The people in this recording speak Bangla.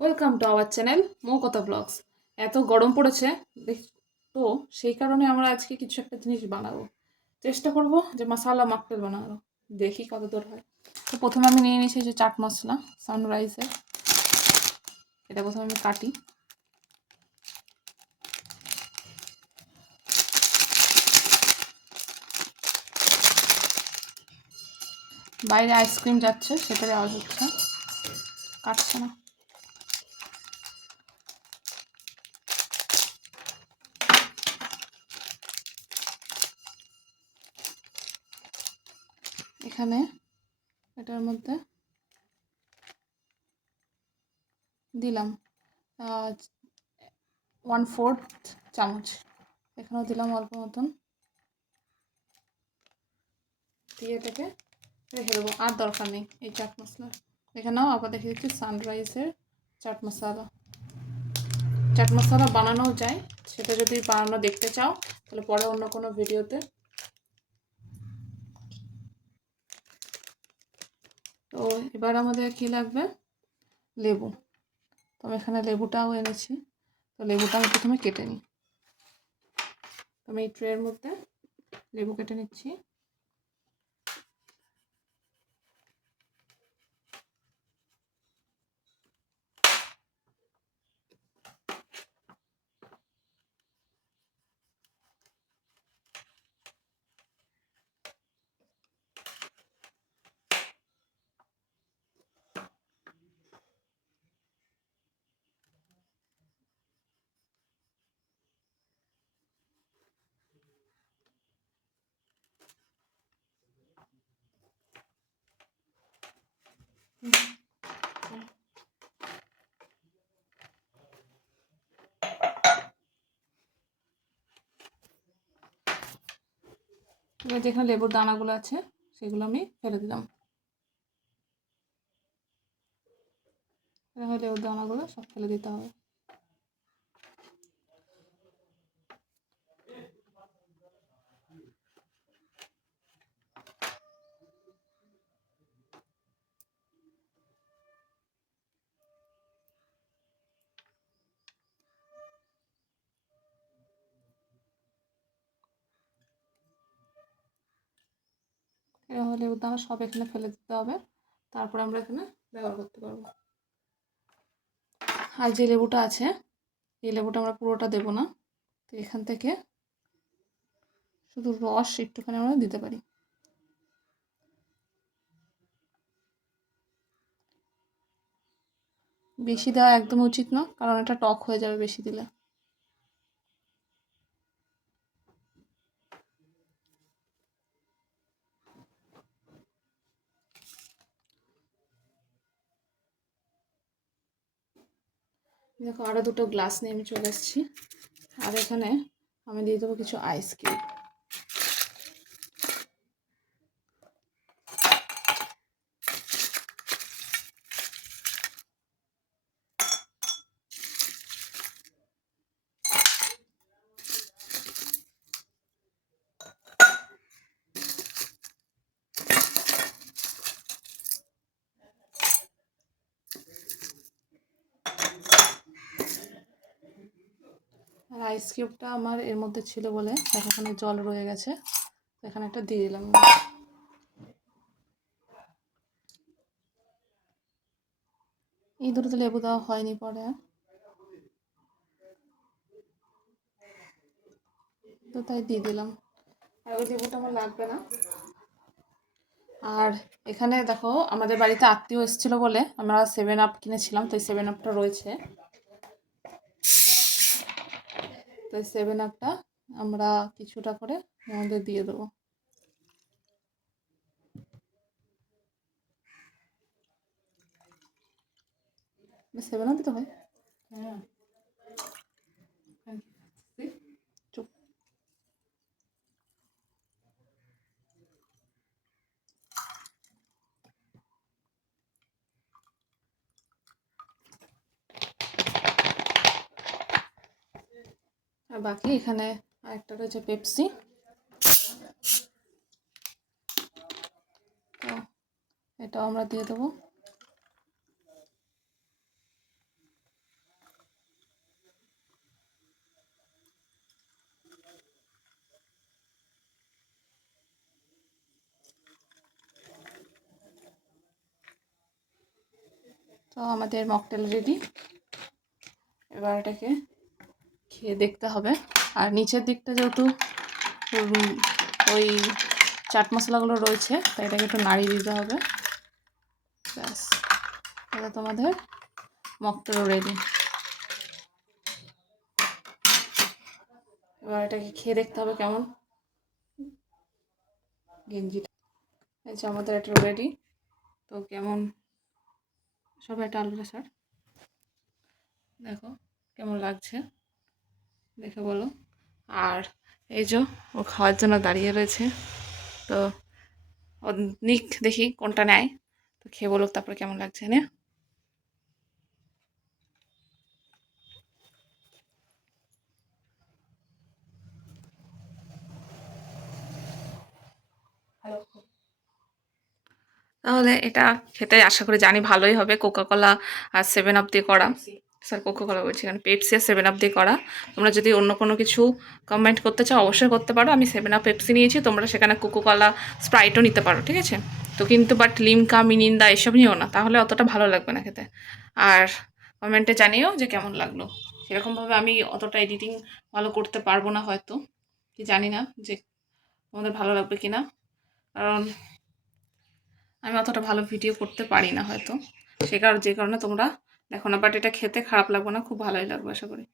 Welcome to our channel Moukotha blogs. এত গরম পড়েছে তো সেই কারণে আমরা আজকে কিছু একটা জিনিস বানাবো। চেষ্টা করব যে মশালা মকটেল বানাবো, দেখি কত দূর হয়। তো প্রথমে আমি নিয়ে নিয়েছি যে চাট মশলা সানরাইজের। এটা প্রথমে আমি কাটি। বাইরে আইসক্রিম যাচ্ছে, সেটারই আওয়াজ হচ্ছে, কাটছে না। এখানে এটার মধ্যে দিলাম 1/4 চামচ। এখানেও দিলাম অল্প মতন, দিয়ে এটাকে রেখে দেবো। আর দরকার নেই এই চাট মশলার। এখানেও আবার দেখে দিচ্ছি সানরাইজের চাট মশলা। চাট মশলা বানানো যায়, সেটা যদি বানানো দেখতে চাও তাহলে পরে অন্য কোনো ভিডিওতে। তো এবার আমাদের কি লাগবে, লেবু। তো আমি এখানে লেবুটাও এনেছি। তো লেবুটা আমি প্রথমে কেটে নিই। আমি এই ট্রের মধ্যে লেবু কেটে নিচ্ছি। এবার যেখানে লেবুর দানাগুলো আছে সেগুলো আমি ফেলে দিলাম। লেবুর দানাগুলো সব ফেলে দিতে হবে। এভাবে লেবুর দানা সব এখানে ফেলে দিতে হবে, তারপরে আমরা এখানে ব্যবহার করতে পারবো। আর যে লেবুটা আছে, এই লেবুটা আমরা পুরোটা দেবো না। তো এখান থেকে শুধু রস একটুখানি আমরা দিতে পারি। বেশি দেওয়া একদম উচিত না, কারণ এটা টক হয়ে যাবে বেশি দিলে। দেখো আরও দুটো গ্লাস নিয়ে আমি চলে এসেছি। আর এখানে আমি দিয়ে দেবো কিছু আইস কিউব। আর আইস কিউবটা আমার এর মধ্যে ছিল বলে এখানে জল রয়ে গেছে, তো এখানে একটা দিয়ে দিলাম। এই দুটোতে লেবু দেওয়া হয়নি পরে, তো তাই দিয়ে দিলাম। আর ওই লেবুটা আমার লাগবে না। আর এখানে দেখো আমাদের বাড়িতে আত্মীয় এসেছিলো বলে আমরা 7 আপ কিনেছিলাম, তো এই 7 আপটা রয়েছে। তো এই 7 আপটা আমরা কিছুটা করে আমাদের দিয়ে দেবো। 7 আপ দিতে হয়, হ্যাঁ। চুপ। আর বাকি এখানে আরেকটা রয়েছে পেপসি। তো এটাও আমরা দিয়ে দেবো। তো আমাদের মকটেল রেডি। এবার এটাকে খেয়ে দেখতে হবে। আর নিচের দিকটা যেহেতু ওই চাট মশলাগুলো রয়েছে, তাই এটাকে একটু নাড়িয়ে দিতে হবে। ব্যাস, এটা তোমাদের মকটেল রেডি। এবার এটাকে খেয়ে দেখতে হবে কেমন। গেঞ্জিটা এই যে আমাদের এটা রেডি। তো কেমন, সবাই একটা আলুটা স্যার দেখো কেমন লাগছে, দেখে বলো। আর এই যে ও খাওয়ার জন্য দাঁড়িয়ে রয়েছে, তো ও নিক দেখি কোনটা নেয়, তো খেয়ে বলুক তারপরে কেমন লাগছে। নে তাহলে এটা খেতে আশা করি জানি ভালোই হবে। কোকাকোলা আর 7 আপ দিয়ে করা, স্যার কোকাকোলা বলছি কারণ পেপসি আর 7 আপ দিয়ে করা। তোমরা যদি অন্য কোনো কিছু কমেন্ট করতে চাও অবশ্যই করতে পারো। আমি 7 আপ পেপসি নিয়েছি, তোমরা সেখানে কোকাকোলা স্প্রাইটও নিতে পারো, ঠিক আছে। তো কিন্তু বাট লিমকা মিরিন্ডা এসব নিও না, তাহলে অতটা ভালো লাগবে না খেতে। আর কমেন্টে জানিও যে কেমন লাগলো। সেরকমভাবে আমি অতটা এডিটিং ভালো করতে পারবো না হয়তো, কি জানি না যে তোমাদের ভালো লাগবে কি না, কারণ আমি অতটা ভালো ভিডিও করতে পারি না হয়তো, যে কারণে তোমরা দেখো না। বাট এটা খেতে খারাপ লাগবে না, খুব ভালোই লাগবে আশা করি।